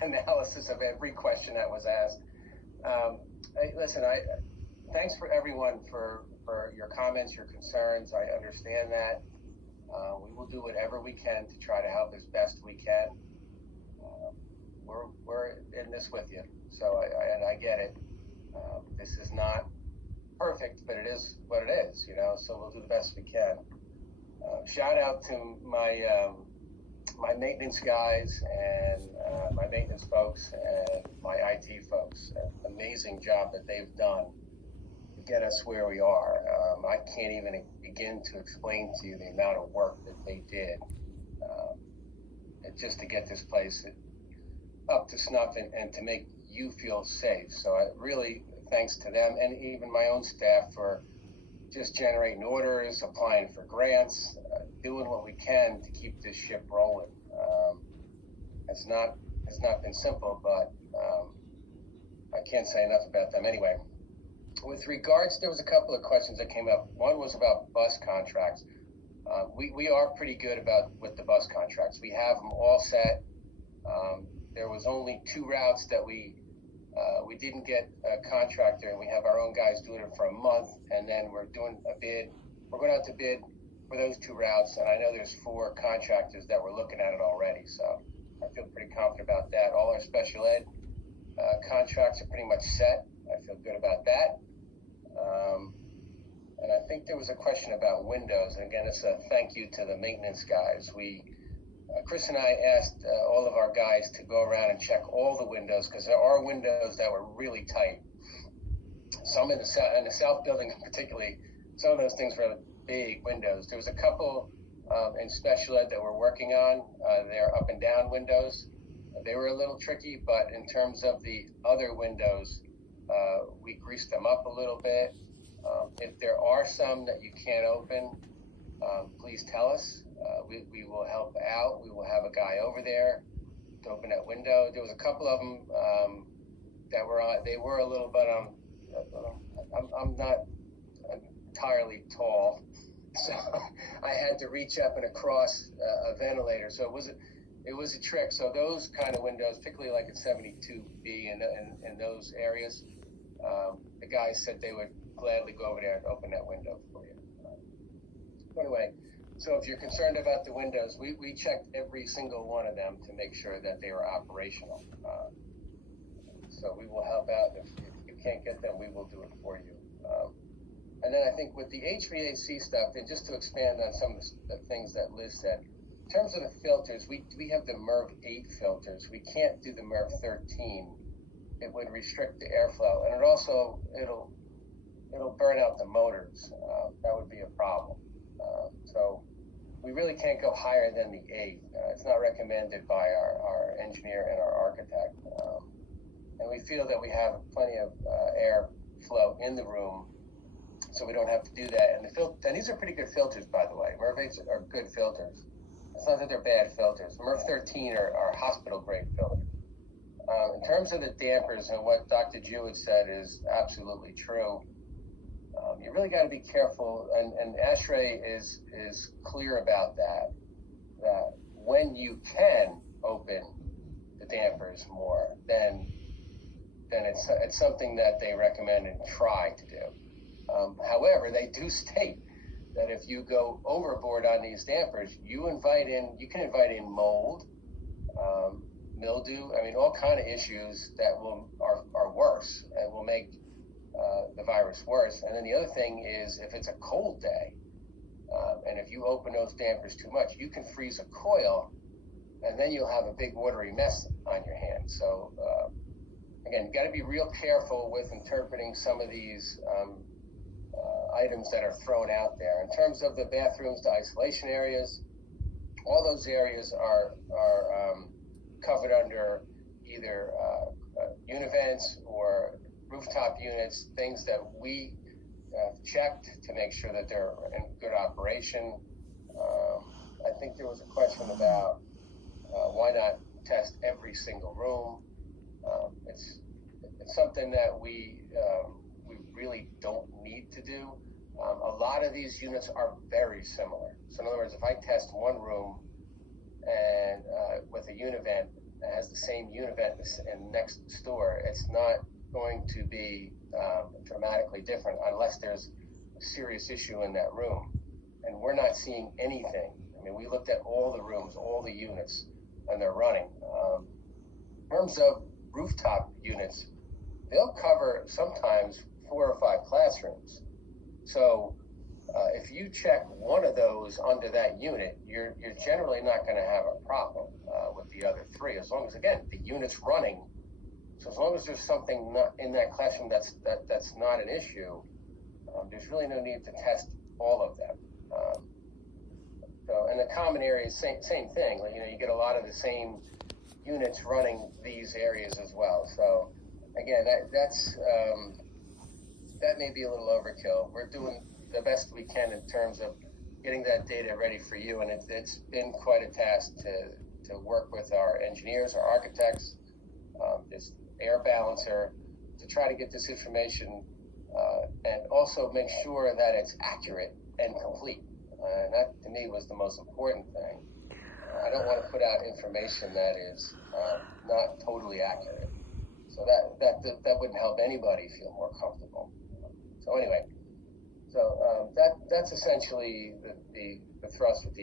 analysis of every question that was asked. Listen, thanks for everyone for your comments, your concerns. I understand that. We will do whatever we can to try to help as best we can. We're in this with you, so I get it. This is not perfect, but it is what it is, so we'll do the best we can. Shout out to my maintenance guys and my maintenance folks and my IT folks. Amazing job that they've done to get us where we are. I can't even begin to explain to you the amount of work that they did just to get this place up to snuff and to make you feel safe. So I really thanks to them and even my own staff for just generating orders, applying for grants, doing what we can to keep this ship rolling. It's not been simple, but I can't say enough about them anyway. With regards, there was a couple of questions that came up. One was about bus contracts. We are pretty good with the bus contracts. We have them all set. There was only 2 routes that we didn't get a contractor, and we have our own guys doing it for a month, and then we're doing a bid. We're going out to bid for those 2 routes, and I know there's 4 contractors that were looking at it already, so I feel pretty confident about that. All our special ed contracts are pretty much set. I feel good about that. And I think there was a question about windows, and again, it's a thank you to the maintenance guys. Chris and I asked all of our guys to go around and check all the windows, because there are windows that were really tight. Some in the south building particularly, some of those things were big windows. There was a couple in special ed that we're working on. They're up and down windows. They were a little tricky, but in terms of the other windows, we greased them up a little bit. If there are some that you can't open, please tell us. We will help out. We will have a guy over there to open that window. There was a couple of them that they were a little bit, I'm not entirely tall, so I had to reach up and across a ventilator. So it was a trick. So those kind of windows, particularly like at 72B and those areas, the guys said they would gladly go over there and open that window for you. Anyway, so if you're concerned about the windows, we checked every single one of them to make sure that they were operational. So we will help out. If you can't get them, we will do it for you. And then I think with the HVAC stuff, and just to expand on some of the things that Liz said, in terms of the filters, we have the MERV 8 filters. We can't do the MERV 13. It would restrict the airflow, and it'll burn out the motors. That would be a problem. So we really can't go higher than the 8. It's not recommended by our engineer and our architect. And we feel that we have plenty of air flow in the room, so we don't have to do that. And these are pretty good filters, by the way. MERV 8s are good filters. It's not that they're bad filters. MERV 13 are hospital-grade filters. In terms of the dampers, and what Dr. Jewett said is absolutely true. You really got to be careful, and ASHRAE is clear about that when you can open the dampers more, then it's something that they recommend and try to do. However, they do state that if you go overboard on these dampers, you can invite in mold, mildew, all kind of issues that are worse and will make the virus worse. And then the other thing is, if it's a cold day, and if you open those dampers too much, you can freeze a coil, and then you'll have a big watery mess on your hands. So again, you got to be real careful with interpreting some of these items that are thrown out there. In terms of the bathrooms, the isolation areas, all those areas are covered under either univents or rooftop units, things that we checked to make sure that they're in good operation. I think there was a question about why not test every single room. It's something that we really don't need to do. A lot of these units are very similar. So in other words, if I test one room and with a univent, that has the same unit and next door, it's not going to be dramatically different unless there's a serious issue in that room. And we're not seeing anything. I mean, we looked at all the rooms, all the units, and they're running. In terms of rooftop units, they'll cover sometimes 4 or 5 classrooms. So if you check one of those under that unit, you're generally not going to have a problem with the other 3, as long as, again, the unit's running. So as long as there's something not in that classroom that's not an issue, there's really no need to test all of them. So, and the common areas, same thing. You know, you get a lot of the same units running these areas as well. So again, that may be a little overkill. We're doing the best we can in terms of getting that data ready for you, and it's been quite a task to work with our engineers, our architects, this air balancer, to try to get this information and also make sure that it's accurate and complete. And that, to me, was the most important thing. I don't want to put out information that is not totally accurate. So that wouldn't help anybody feel more comfortable. So anyway, that's essentially the thrust with the